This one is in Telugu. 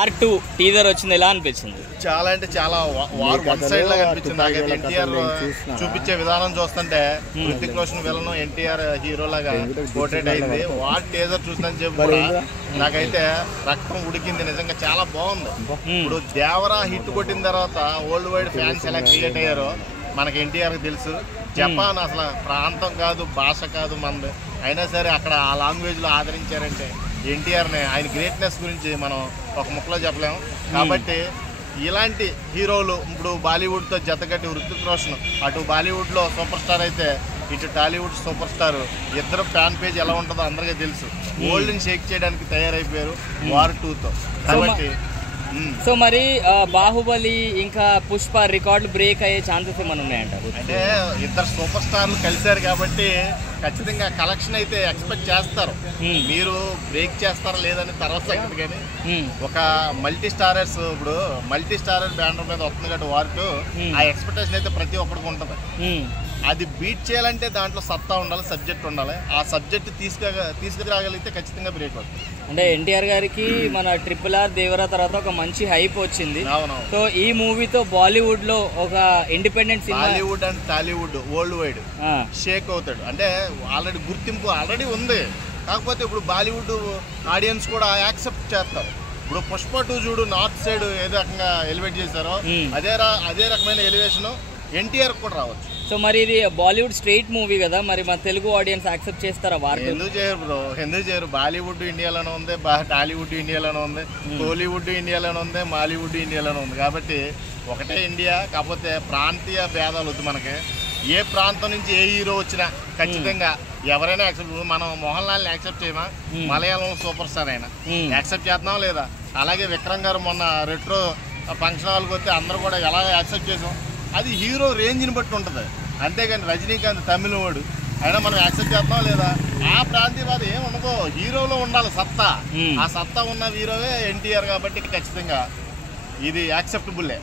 R2 టీజర్ వచ్చింది, ఎలా అనిపించింది? చాలా అంటే చాలా వన్ సైడ్ లాగా అనిపించింది నాకైతే. ఎన్టీఆర్ చూపించే విధానం చూస్తుంటే హృతిక్ రోషన్ విలన్, ఎన్టీఆర్ హీరో లాగా పోర్ట్రేట్ అయింది. వార్ టీజర్ చూసిన చెప్పి కూడా నాకైతే రక్తం ఉడికింది. నిజంగా చాలా బాగుంది. ఇప్పుడు దేవరా హిట్ కొట్టిన తర్వాత వరల్డ్ వైడ్ ఫ్యాన్స్ ఎలా క్రియేట్ అయ్యారో మనకి ఎన్టీఆర్కి తెలుసు. జపాన్ అసలు ప్రాంతం కాదు, భాష కాదు మనది, అయినా సరే అక్కడ ఆ లాంగ్వేజ్లో ఆదరించారంటే ఎన్టీఆర్ని, ఆయన గ్రేట్నెస్ గురించి మనం ఒక ముక్కలో చెప్పలేము. కాబట్టి ఇలాంటి హీరోలు ఇప్పుడు బాలీవుడ్తో జతగట్టి హృతిక్ రోషన్ అటు బాలీవుడ్లో సూపర్ స్టార్ అయితే ఇటు టాలీవుడ్ సూపర్ స్టార్, ఇద్దరు ఫ్యాన్ పేజ్ ఎలా ఉంటుందో అందరికీ తెలుసు. వరల్డ్ని షేక్ చేయడానికి తయారైపోయారు వార్ 2తో. కాబట్టి సో మరి బాహుబలి ఇంకా పుష్ప రికార్డులు బ్రేక్ అయ్యే ఛాన్సెస్ ఏమైనా ఉన్నాయంటారు? అంటే ఇద్దరు సూపర్ స్టార్లు కలిశారు కాబట్టి ఖచ్చితంగా కలెక్షన్ అయితే ఎక్స్పెక్ట్ చేస్తారు. మీరు బ్రేక్ చేస్తారా లేదని తర్వాత సంగతి. కానీ ఒక మల్టీ స్టారర్స్, ఇప్పుడు మల్టీ స్టారర్ బ్యానర్ మీద వస్తుంది కాబట్టి వారు ఆ ఎక్స్పెక్టేషన్ అయితే ప్రతి ఒక్కరికి ఉంటుంది. అది బీట్ చేయాలంటే దాంట్లో సత్తా ఉండాలి, సబ్జెక్ట్ ఉండాలి. ఆ సబ్జెక్ట్ తీసుకురాగలిగితే ఖచ్చితంగా బ్రేక్ అవుతుంది. అంటే ఎన్టీఆర్ గారికి మన RRR దేవరా తర్వాత ఒక మంచి హైప్ వచ్చింది. సో ఈ మూవీతో బాలీవుడ్ లో ఒక independent cinema, Bollywood and Tollywood worldwide shake అవుతాడు. అంటే ఆల్రెడీ గుర్తింపు ఆల్రెడీ ఉంది. కాకపోతే ఇప్పుడు బాలీవుడ్ ఆడియన్స్ కూడా యాక్సెప్ట్ చేస్తారు. ఇప్పుడు పుష్ప 2 చూడు, నార్త్ సైడ్ ఏ రకంగా ఎలివేట్ చేశారో అదే రకమైన ఎలివేషన్ ఎన్టీఆర్ కూడా రావచ్చు. సో మరి ఇది బాలీవుడ్ స్ట్రైట్ మూవీ కదా, మరి మన తెలుగు ఆడియన్స్ యాక్సెప్ట్ చేస్తారా? వారు ఎందుకు చేయరు బ్రో, ఎందుకు చేయరు? బాలీవుడ్ ఇండియాలోనే ఉంది, టాలీవుడ్ ఇండియాలోనే ఉంది, కోలీవుడ్ ఇండియాలోనే ఉంది, మాలీవుడ్ ఇండియాలోనే ఉంది. కాబట్టి ఒకటే ఇండియా. కాకపోతే ప్రాంతీయ భేదాలు వద్దు మనకి. ఏ ప్రాంతం నుంచి ఏ హీరో వచ్చినా ఖచ్చితంగా ఎవరైనా యాక్సెప్ట్. మనం మోహన్ లాల్ని యాక్సెప్ట్ చేయమా? మలయాళంలో సూపర్ స్టార్ అయినా యాక్సెప్ట్ చేద్దాం లేదా? అలాగే విక్రమ్ గారు మొన్న రెట్రో ఫంక్షన్ హాల్కి వస్తే అందరూ కూడా ఎలా యాక్సెప్ట్ చేసాం? అది హీరో రేంజ్ని బట్టి ఉంటుంది. అంతేగాని రజనీకాంత్ తమిళ వాడు అయినా మనం యాక్సెప్ట్ చేద్దాం లేదా? ఆ ప్రాంతీయవాదం ఏమి ఉండదు, హీరోలో ఉండాలి సత్తా. ఆ సత్తా ఉన్న హీరోవే ఎన్టీఆర్. కాబట్టి ఖచ్చితంగా ఇది యాక్సెప్టబుల్లే.